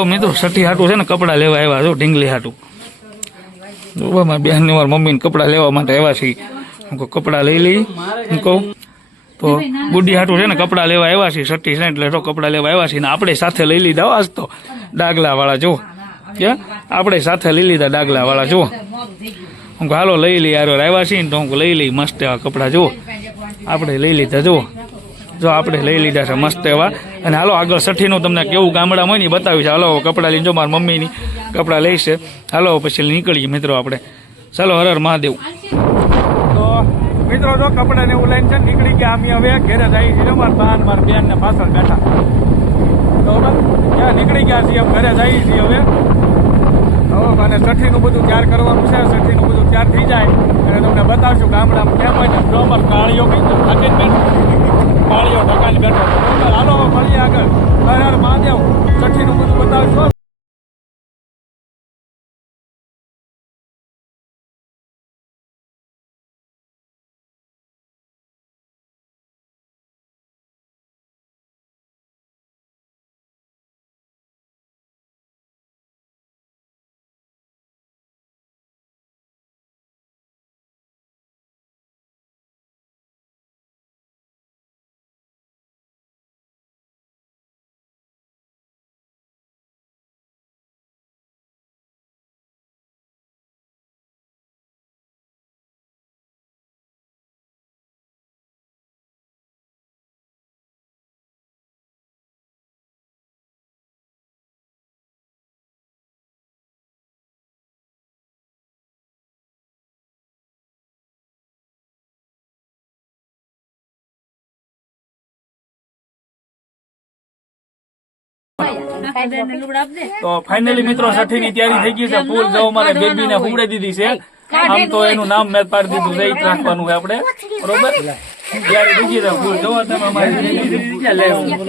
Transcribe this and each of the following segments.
મિત્રો સઠી હાટું છે ને કપડાં લેવા આવ્યા છો, ઢીંગલી હાટું. મારા બેન ને મારા મમ્મી કપડા લેવા માટે આવ્યા છીએ. હું કહું, કપડાં લઈ લઈ, હું કહું. તો ગુડી હાટું છે ને કપડા લેવા આવ્યા છે સઠ્ઠી છે તો કપડા લેવા આવ્યા છે ને આપણે સાથે લઈ લીધા આજ તો. ડાગલા વાળા જો કે આપણે સાથે લઈ લીધા ડાગલા વાળા જો હું હાલો લઈ લઈ યાર આવ્યા છીએ ને તો હું લઈ લઈ, મસ્ત એવા કપડા, જુઓ. આપણે લઈ લીધા, જુઓ. જો આપણે લઈ લીધા છે મસ્ત એવા. અને હાલો આગળ સઠ્ઠીનું તમને કેવું ગામડામાં હોય ને બતાવ્યું છે. હાલો, કપડાં લઈને જો મારા મમ્મીની કપડાં લઈશે હાલો, પછી નીકળીએ મિત્રો આપણે. ચાલો, હર હર મહાદેવ. તો મિત્રો જો કપડાં ને એવું લઈને છે નીકળી ગયા અમે હવે. ઘેરે જઈએ છીએ મારા બાન મારા બેન ને પાછળ બેઠા. બરોબર ત્યાં નીકળી ગયા છીએ ઘરે જઈએ છીએ હવે. હવે અને સઠ્ઠીનું બધું તૈયાર કરવાનું છે. સઠ્ઠીનું બધું તૈયાર થઈ જાય. અને તમને બતાવશું ગામડામાં કેમ હોય ને. અમારે કાળીઓ કઈ બેઠો ઢકાઈને બેઠો. બરોબર હાલો હવે આગળ. હર હર મહાદેવ. ચઠ્ઠીનું બધું બતાવશું? તો ફાઇનલી મિત્રો છઠ્ઠી ની તૈયારી થઈ ગઈ છે. ફૂલ જો મારે બેબી ને હુવડાઈ દીધી છે. આમ તો એનું નામ મેં પાડી દીધું છે. રાખવાનું છે આપણે. બરોબર? તૈયારી થઈ ગઈ ફૂલ જોવો તમે અમારી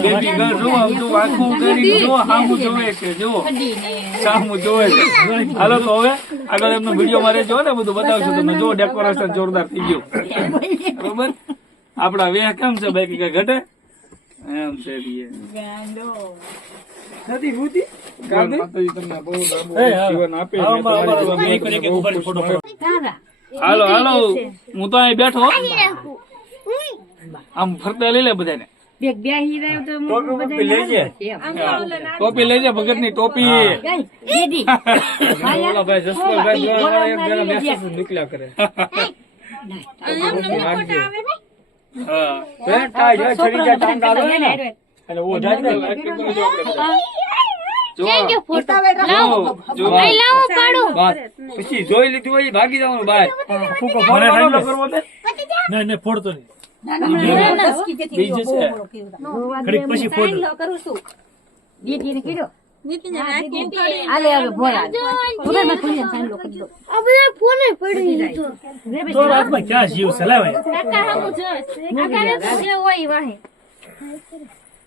બેબી ગર્લ જોવો આમ તો આખું કરી જો સામું જોવે છે. જુઓ. સામું જોવે છે. હાલો તો હવે આગળ એમનો વીડિયો મારે જો ને. બધું બતાવશું તમે જો ડેકોરેશન જોરદાર થઈ ગયું. બરોબર? આપડા વેહ કેમ છે? બાકી કઈ ઘટે? એમ છે ઈ. હાલો હાલો. હું તો અહીં બેઠો. આમ ફરતા લઈ લે બધાને. ટોપી લઈ જા ભગતની ટોપી ભાઈ જસપાલભાઈ નીકળ્યા કરે. પછી જોઈ લીધું હોય ભાગી જવાનું બહાર. ફૂકો મને ઠંડો કરવો છે? ના ના ફોડતો નહીં. બીજું છે પછી ફોડ હાલે હવે ભોરા ભોરામાં ખુલ્લે સાંડલો કરી દો તો રાતમાં ક્યાં જીવ ચલાવે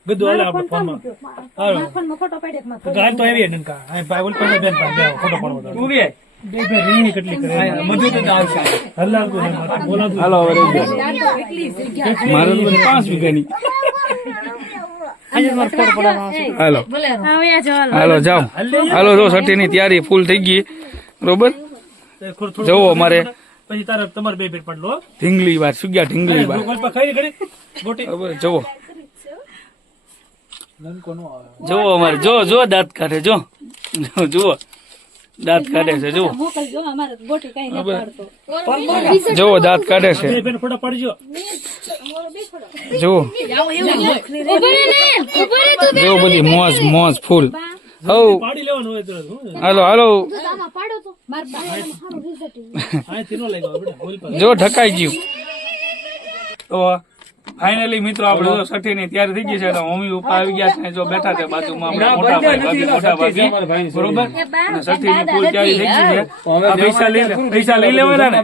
બધું હાલે આપણે ફોનમાં. હાલો. ગાન તો એવી નનકા આ ભાઈ બોલ બેન પાસે ફોટો પાડવો તું કે બે બે રીંગણી કેટલી કરે મજૂર તો આવશે હલાવતું નહીં, માથું હાલો હવે મારે તો બધું પાંચ વીઘાની. હાલો. હાલો જાઓ. હાલો. જો સટી ની તૈયારી ફૂલ થઈ ગઈ. બરોબર? જવો અમારે. પછી તારે તમારે બે પેટ પડલો ઢીંગલી વાર સુગ્યા ઢીંગલી વાર? જવો જુઓ. અમારે જો જો દાંત કાઢે જો જો, જુઓ. દાંત કાઢે છે જુઓ. જુઓ દાંત કાઢે છે. જોવો જુઓ. બધી મોજ મોજ ફૂલ. હવ પાડી લેવાનું હોય તો શું? હાલો હાલો. જો ઠકાઈ ગયું. ફાઇનલી મિત્રો આપણે જો સઠી ની ત્યારે થઈ ગઈ છે મમ્મી પપ્પા આવી ગયા છે જો બેઠા છે બાજુમાં. આપણા મોટા ભાઈ મોટા ભાઈ બરોબર? સઠી ની ફૂલ તૈયારી થઈ ગઈ છે? પૈસા લઈ પૈસા લઈ લેવાના ને?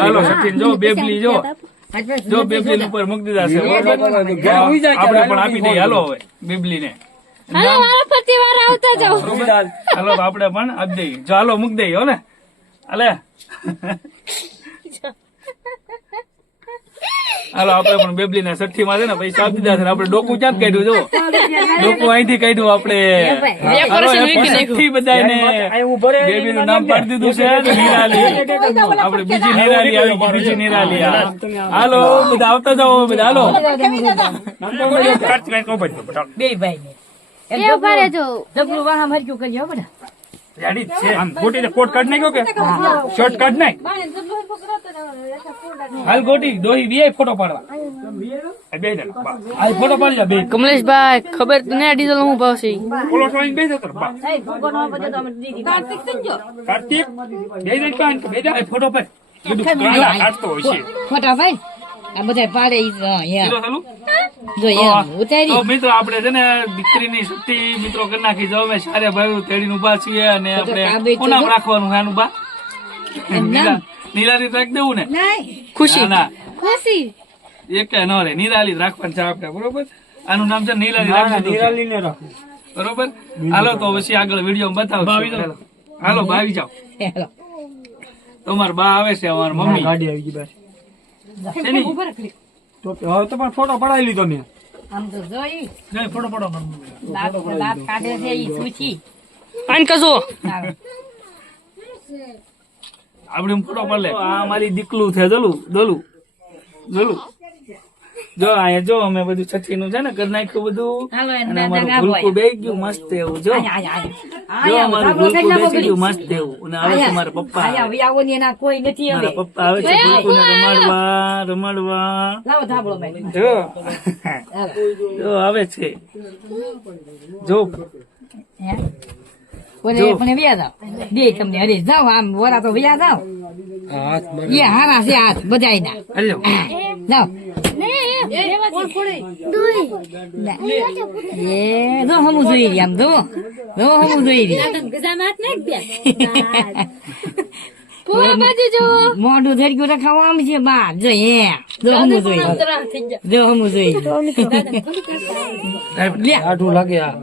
હાલો સઠી જો બેબલી જો. જો બેબલી ઉપર મૂકી દીધા છે. બરોબર? આપણે પણ આપી દઈએ. હાલો હવે બેબલી ને હાલો આપણે પણ આપી દઈએ. જો હાલો મૂકી દઈએ હો ને. હાલે. હાલો આપણે પણ બેબલી ના સઠ્ઠી માં છે ને પૈસા આપી દીધા છે આપણે ડોકું ક્યાં કાઢ્યું જો ડોકું અહીંથી કાઢ્યું આપણે. સઠ્ઠી બધાયને બેબી નું નામ પાડી દીધું છે નિરાલી. આપણે બીજી નિરાલી આવી ગઈ બીજી નિરાલી હાલો બધા આવતા જાઓ બધા હાલો. બે ભાઈ એ જો જબરું વાહ મરક્યું કરજો બધા. રેડી છે. આમ ગોટી કોટ કાઢ નાખ્યો કે? શર્ટ કાઢ નાખ. હાલ ગોટી દોહી બે ફોટો પાડવા. બે. હાલ ફોટો પાડજો બે કમલેશભાઈ ખબર તો ડીઝલ હું ભાવશે? પોલો સ્વામી બે જતો બા. એ ભગવાનમાં બધે તો કાર્તિક બે જણ કાન કે બે જણ ફોટો પાડ. ફોટા ભાઈ. આ બધા પાડે ઈ તો યા. જો ઉતારી. તો મિત્રો આપણે છે ને દીકરીની શક્તિ મિત્રો કરી નાખી. જો અમે સારે ભાઈ તેડીને ઊભા છીએ અને આપણે કાબે તો કોનામ જો. રાખવાનું છે બા. નીલારી રાખી દેવું ને? ખુશી. ના, ના ખુશી. એક ન રે નિરાલી રાખવાનું છે આપણે બરોબર? આનું નામ છે છે. બરોબર? હાલો તો પછી આગળ વીડિયો બતાવો હાલો. હાલો ભાવી જાઓ. તમારે બા આવે છે અમારા મમ્મી. ગાડી આવી ગઈ બસ? તો હવે તો પણ ફોટો પડાવી લીધો મેં આમ તો જોઈ. નહીં, ફોટો પડો દાંત દાંત કાઢે છે ઈ સૂચી. આન આપણે ફોટો પડે આ મારી દીકલું છે દલું દલું દલું. જો અહીંયા જો અમે બધું છઠ્ઠી નું છે ને કરી નાખ્યું બધું. અને અમારું ભૂલકું બે ગયું મસ્ત એવું જો. આયા આયા જો અમારું ભૂલકું બેસી ગયું મસ્ત એવું. અને આવે છે મારા પપ્પા. આયા આવે. વિયાવો ની એના કોઈ નથી મારા પપ્પા આવે છે ભૂલકુને રમાડવા રમાડવા. લાવો ધાબળો ભાઈ જો. જો આવે છે. જો. પણ બે તમને અરે જાઓ આમ વરા તો વ્યા જાવ એ હારા છે હાથ બધાય ના જાઓ. એ જો હમું જોઈ રહી આમ જો જો હમું જોઈ રહી મોઢું ધરી ગયું ખાવા આમ છે બા જો એ. જો હમું જોઈ જો હમું જોઈ આઠું લાગે આ.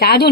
સાદું